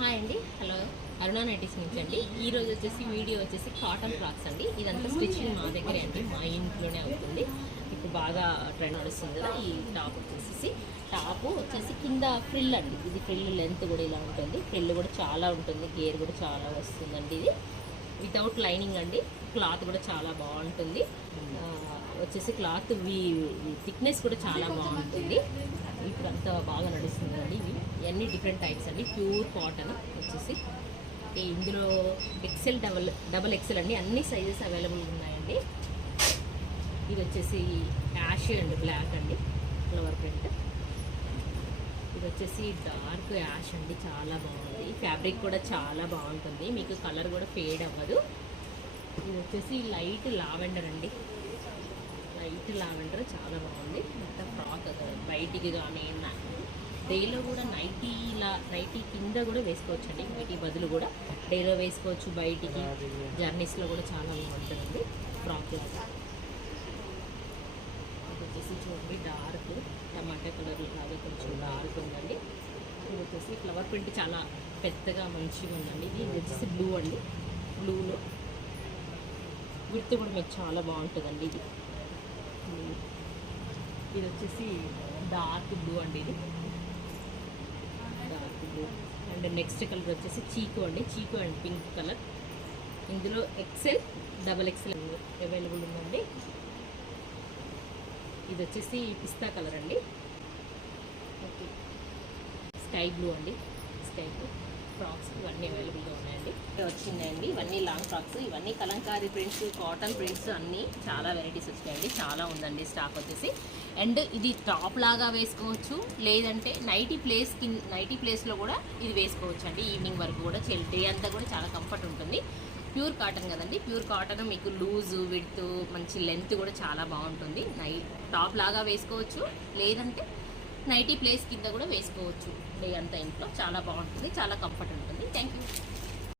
Hi అండి, hello, Aruna nighties నుంచి అండి. ఈరోజు వచ్చేసి వీడియో వచ్చేసి కాటన్ ఫ్రాక్స్ అండి. ఇదంతా స్టిచ్చింగ్ మా దగ్గరే అండి, మా ఇంట్లోనే అవుతుంది. ఇప్పుడు బాగా ట్రెండ్ నడుస్తుంది కదా. ఈ టాప్ వచ్చేసి కింద ఫ్రిల్ అండి. ఇది ఫ్రిల్ లెంత్ కూడా ఇలా ఉంటుంది. ఫ్రిల్ కూడా చాలా ఉంటుంది, గేర్ కూడా చాలా వస్తుందండి. ఇది వితౌట్ లైనింగ్ అండి. క్లాత్ కూడా చాలా బాగుంటుంది. వచ్చేసి క్లాత్ థిక్నెస్ కూడా చాలా బాగుంటుంది. ఇప్పుడు అంతా బాగా నడుస్తుందండి. ఇవన్నీ డిఫరెంట్ టైప్స్ అండి. ప్యూర్ కాటన్ వచ్చేసి ఇందులో ఎక్సెల్ డబల్ ఎక్సెల్ అండి. అన్ని సైజెస్ అవైలబుల్ ఉన్నాయండి. ఇది వచ్చేసి యాష్ అండ్ బ్లాక్ అండి, ఫ్లవర్ ప్రింట్. ఇది వచ్చేసి డార్క్ యాష్ అండి, చాలా బాగుంది. ఫ్యాబ్రిక్ కూడా చాలా బాగుంటుంది, మీకు కలర్ కూడా ఫేడ్ అవ్వదు. ఇది వచ్చేసి లైట్ లావెండర్ అండి. లైట్ లావెండర్ చాలా బాగుంది. మొత్తం ఫ్రాక్ బయటికి కానీ డేలో కూడా నైటీ కింద కూడా వేసుకోవచ్చు అండి. నైటీ బదులు కూడా డేలో వేసుకోవచ్చు. బయటికి జర్నీస్లో కూడా చాలా బాగుంటుందండి ఫ్రాక్ లాగా. ఇది వచ్చేసి చూడండి, డార్క్ టమాటా కలర్ లాగా కొంచెం డార్క్ ఉందండి. ఇది వచ్చేసి ఫ్లవర్ ప్రింట్ చాలా పెద్దగా మంచిగా ఉందండి. ఇది వచ్చేసి బ్లూ అండి. బ్లూలో విత్ కూడా మీకు చాలా బాగుంటుందండి. ఇది వచ్చేసి డార్క్ బ్లూ అండి. ఇది dark blue and next colour వచ్చేసి చీకు అండి. చీకు అండ్ పింక్ కలర్. ఇందులో ఎక్సెల్ డబల్ ఎక్సెల్ అవైలబుల్ ఉందండి. ఇది వచ్చేసి పిస్తా కలర్ అండి. ఓకే, స్కై బ్లూ అండి. స్కై బ్లూ ఫ్రాక్స్ ఇవన్నీ అవైలబుల్గా ఉన్నాయండి. వచ్చినాయండి ఇవన్నీ లాంగ్ ఫ్రాక్స్. ఇవన్నీ కలంకారీ ప్రింట్స్, కాటన్ ప్రింట్స్ అన్నీ చాలా వెరైటీస్ వచ్చాయండి. చాలా ఉందండి స్టాక్ వచ్చేసి. అండ్ ఇది టాప్ లాగా వేసుకోవచ్చు, లేదంటే నైటీ ప్లేస్లో కూడా ఇది వేసుకోవచ్చు అండి. ఈవినింగ్ వరకు కూడా డే అంతా కూడా చాలా కంఫర్ట్ ఉంటుంది. ప్యూర్ కాటన్ కదండి. ప్యూర్ కాటన్ మీకు లూజు విడ్త్ మంచి లెంత్ కూడా చాలా బాగుంటుంది. టాప్ లాగా వేసుకోవచ్చు, లేదంటే నైటీ ప్లేస్ కింద కూడా వేసుకోవచ్చు. డే అంతా ఇంట్లో చాలా బాగుంటుంది, చాలా కంఫర్ట్ ఉంటుంది. Thank you.